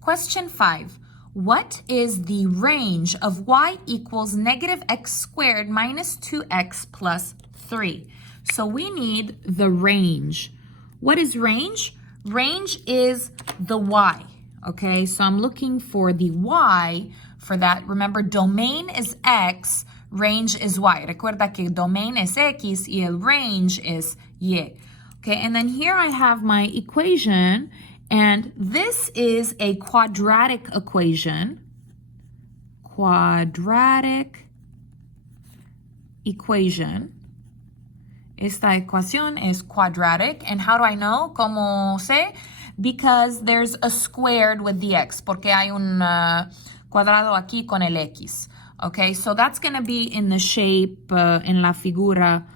Question 5. What is the range of y equals negative x squared minus 2x plus 3? So we need the range. What is range? Range is the y, okay? So I'm looking for the y for that. Remember, domain is x, range is y. Recuerda que domain es x y el range is y. Okay, and then here I have my equation, and this is a quadratic equation. Quadratic equation. Esta ecuación es quadratic. And how do I know? ¿Cómo sé? Because there's a squared with the x. Porque hay un cuadrado aquí con el x. Okay, so that's going to be in the shape, in la figura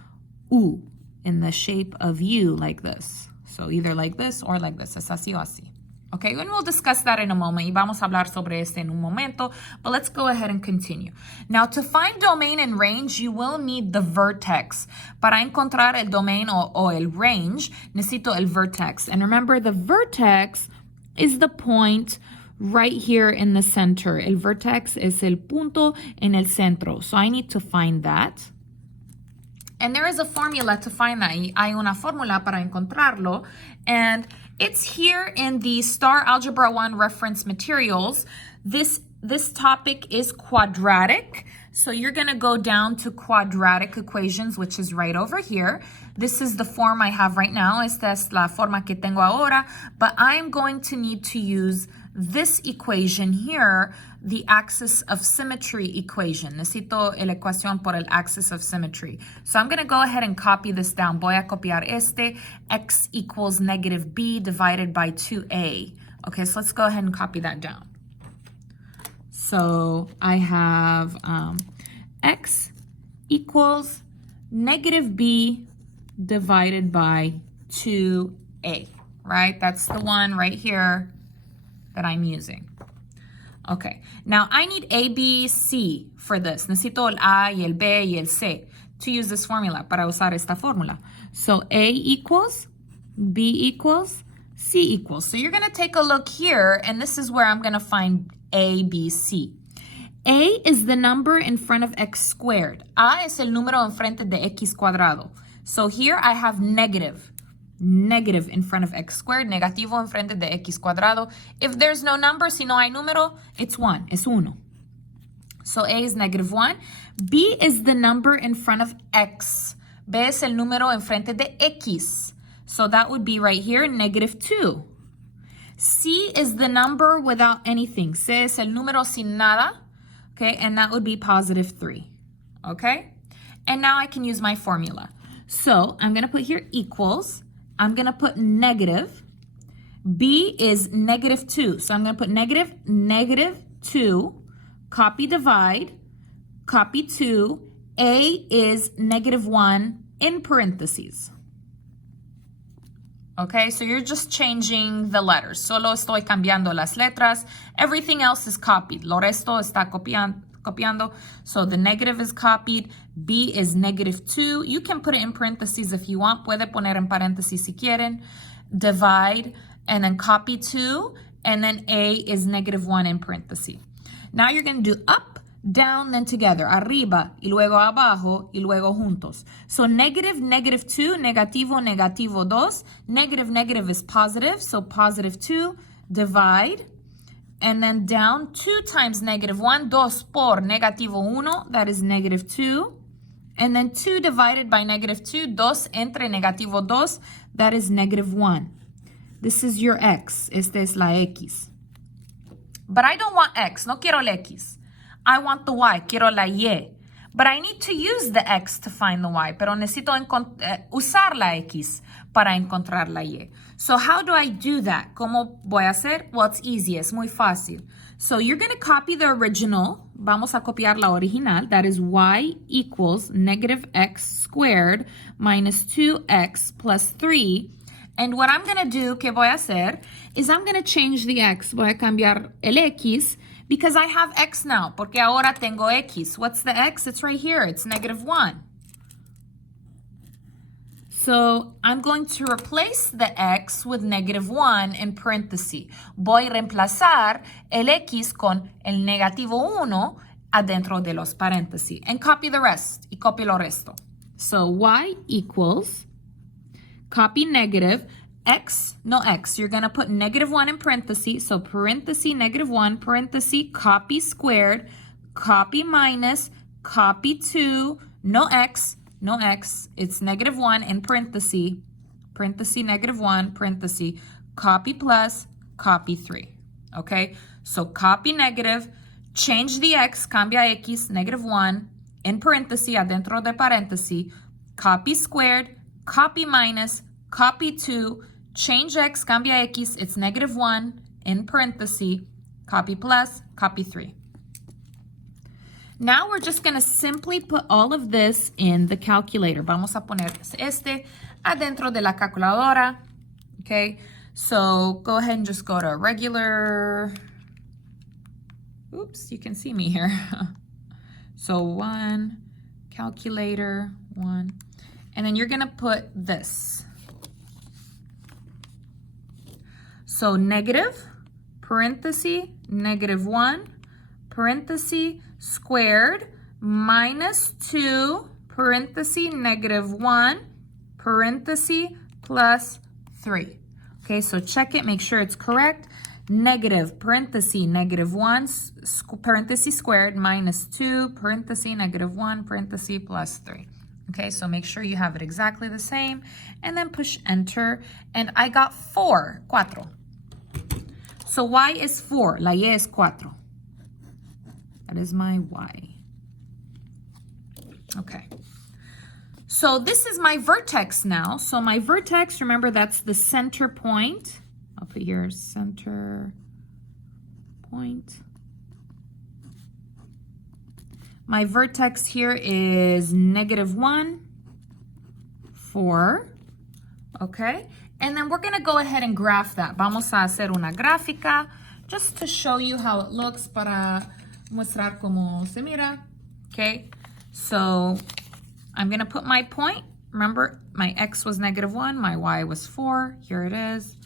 U. In the shape of U, like this. So either like this or like this. Es así o así. Okay, and we'll discuss that in a moment. Y vamos a hablar sobre este en un momento. But let's go ahead and continue. Now, to find domain and range, you will need the vertex. Para encontrar el domain o el range, necesito el vertex. And remember, the vertex is the point right here in the center. El vertex es el punto en el centro. So I need to find that. And there is a formula to find that. Hay una fórmula para encontrarlo. And it's here in the STAAR Algebra 1 reference materials. This topic is quadratic. So you're going to go down to quadratic equations, which is right over here. This is the form I have right now. Esta es la forma que tengo ahora. But I'm going to need to use this equation here, the axis of symmetry equation. Necesito la ecuación por el axis of symmetry. So I'm going to go ahead and copy this down. Voy a copiar este. X equals negative b divided by 2a. Okay, so let's go ahead and copy that down. So I have x equals negative b divided by 2a, right? That's the one right here that I'm using. Okay, now I need A, B, C for this. Necesito el A y el B y el C to use this formula, para usar esta fórmula. So A equals, B equals, C equals. So you're going to take a look here, and this is where I'm going to find A, B, C. A is the number in front of x squared. A es el número enfrente de x cuadrado. So here I have negative in front of x squared, negativo enfrente de x cuadrado. If there's no number, si no hay número, it's 1, es uno. So A is negative 1. B is the number in front of x. B es el número enfrente de x. So that would be right here, negative 2. C is the number without anything. C es el número sin nada. Okay, and that would be positive 3. Okay? And now I can use my formula. So I'm going to put here equals. I'm going to put negative. B is negative 2. So I'm going to put negative 2. Copy, divide. Copy 2. A is negative 1 in parentheses. Okay, so you're just changing the letters. Solo estoy cambiando las letras. Everything else is copied. Lo resto está copiando. So the negative is copied. B is negative 2. You can put it in parentheses if you want. Puede poner en paréntesis si quieren. Divide, and then copy 2. And then A is negative 1 in parentheses. Now you're going to do up, down, then together. Arriba, y luego abajo, y luego juntos. So negative, negative 2, negativo, negativo 2. Negative, negative is positive, so positive 2. Divide. And then down, 2 times negative 1, 2 por negativo 1, that is negative 2. And then 2 divided by negative 2, 2 entre negativo 2, that is negative 1. This is your x. Esta es la x. But I don't want x. No quiero el x. I want the y. Quiero la y. But I need to use the x to find the y. Pero necesito usar la x para encontrar la y. So how do I do that? ¿Cómo voy a hacer? Well, it's easy. Es muy fácil. So you're going to copy the original. Vamos a copiar la original. That is y equals negative x squared minus 2x plus 3. And what I'm going to do, que voy a hacer, is I'm going to change the x. Voy a cambiar el x because I have x now. Porque ahora tengo x. What's the x? It's right here. It's negative 1. So I'm going to replace the x with -1 in paréntesis. Voy a reemplazar el x con el -1 adentro de los paréntesis. And copy the rest. Y copy lo resto. So y equals, copy negative, x, no x. You're going to put -1 in parentheses. So parenthesis, -1, parenthesis, copy squared, copy minus, copy 2, no x, no x. It's -1 in parenthesis, parenthesis, -1, parenthesis, copy plus, copy 3. Okay? So copy negative, change the x, cambia x, -1, in parenthesis, adentro de paréntesis, copy squared, copy minus, copy 2, change x, cambia x, it's -1, in parenthesis, copy plus, copy 3. Now we're just going to simply put all of this in the calculator. Vamos a poner este adentro de la calculadora. Okay, so go ahead and just go to regular. Oops, you can see me here. So 1, calculator, 1. And then you're going to put this. So negative, parenthesis, -1, parenthesis, squared, minus 2, parenthesis, -1, parenthesis, plus 3. Okay, so check it, make sure it's correct. Negative, parenthesis, -1, parenthesis squared, minus 2, parenthesis, -1, parenthesis, plus 3. Okay, so make sure you have it exactly the same. And then push enter. And I got 4. So y is 4. La y es 4. That is my y. Okay. So this is my vertex now. So my vertex, remember, that's the center point. I'll put here center point. My vertex here is -1, 4. Okay. And then we're going to go ahead and graph that. Vamos a hacer una gráfica just to show you how it looks, para mostrar cómo se mira. Okay. So I'm going to put my point. Remember, my x was -1, my y was 4. Here it is.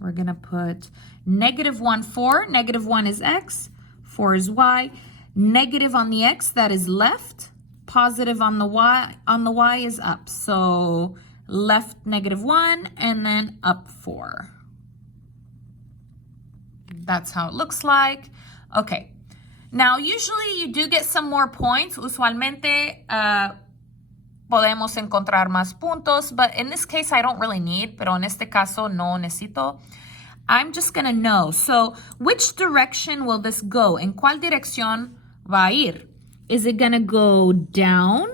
We're going to put -1, 4. -1 is x, 4 is y. Negative on the x, that is left. Positive on the y is up. So left -1 and then up 4. That's how it looks like. Okay. Now, usually you do get some more points. Usualmente podemos encontrar más puntos, but in this case I don't really need, pero en este caso no necesito. I'm just going to know. So, which direction will this go? ¿En cuál dirección va a ir? Is it going to go down?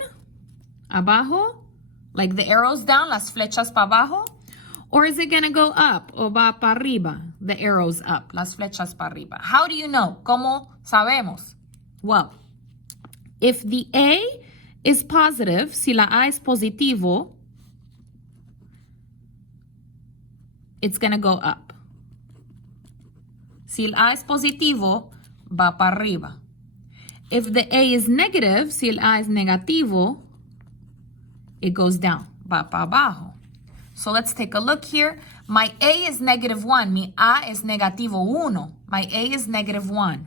Abajo? Like the arrows down, las flechas para abajo? Or is it going to go up? O va para arriba? The arrows up, las flechas para arriba. How do you know? ¿Cómo sabemos? Well, if the A is positive, si la A es positivo, it's going to go up. Si el A es positivo, va para arriba. If the A is negative, si el A es negativo, it goes down, va para abajo. So let's take a look here. My A is -1. Mi A es negativo 1. My A is -1.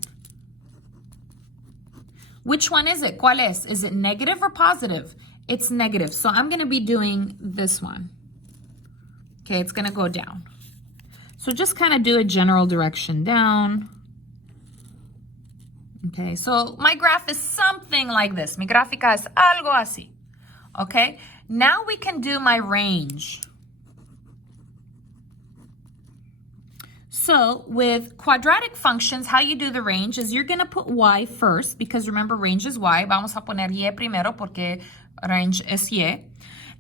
Which one is it? ¿Cuál es? Is it negative or positive? It's negative. So I'm going to be doing this one. Okay, it's going to go down. So just kind of do a general direction down. Okay, so my graph is something like this. Mi gráfica es algo así. Okay, now we can do my range. So with quadratic functions, how you do the range is you're going to put y first, because remember, range is y. Vamos a poner y primero porque range es y.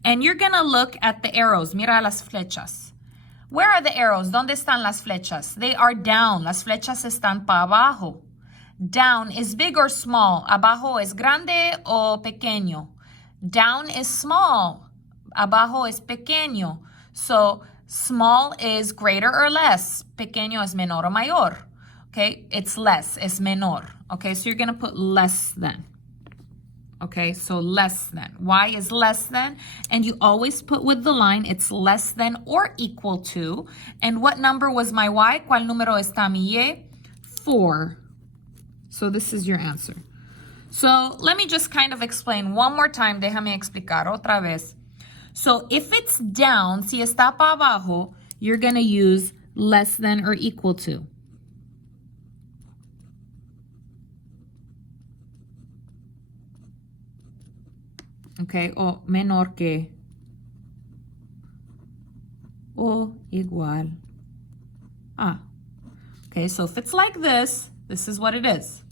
And you're going to look at the arrows. Mira las flechas. Where are the arrows? ¿Dónde están las flechas? They are down. Las flechas están para abajo. Down is big or small. Abajo es grande o pequeño. Down is small. Abajo es pequeño. So small is greater or less. Pequeño es menor o mayor. Okay, it's less, es menor. Okay, so you're going to put less than. Okay, so less than. Y is less than, and you always put with the line, it's less than or equal to. And what number was my Y? ¿Cuál número está mi Y? 4. So this is your answer. So let me just kind of explain one more time. Déjame explicar otra vez. So if it's down, si está para abajo, you're going to use less than or equal to. Okay, o menor que. O igual a. Okay, so if it's like this is what it is.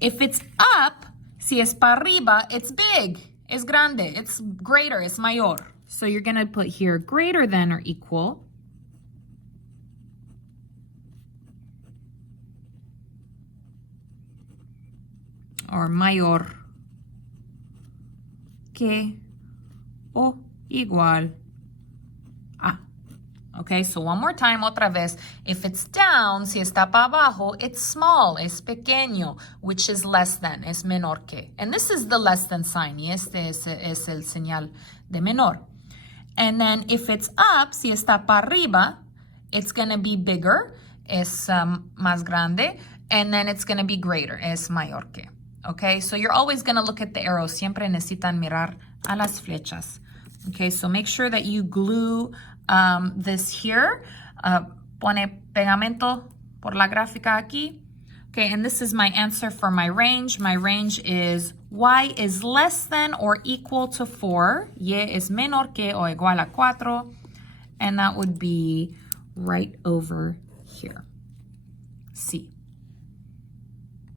If it's up, si es para arriba, it's big, es grande, it's greater, it's mayor. So you're going to put here greater than or equal. Or mayor que o igual a. Okay, so one more time, otra vez. If it's down, si está para abajo, it's small, es pequeño, which is less than, es menor que. And this is the less than sign, y este es el señal de menor. And then if it's up, si está para arriba, it's going to be bigger, es más grande, and then it's going to be greater, es mayor que. Okay, so you're always going to look at the arrows. Siempre necesitan mirar a las flechas. Okay, so make sure that you glue this here. Pone pegamento por la gráfica aquí. Okay, and this is my answer for my range. My range is Y is less than or equal to 4. Y es menor que o igual a 4. And that would be right over here. C.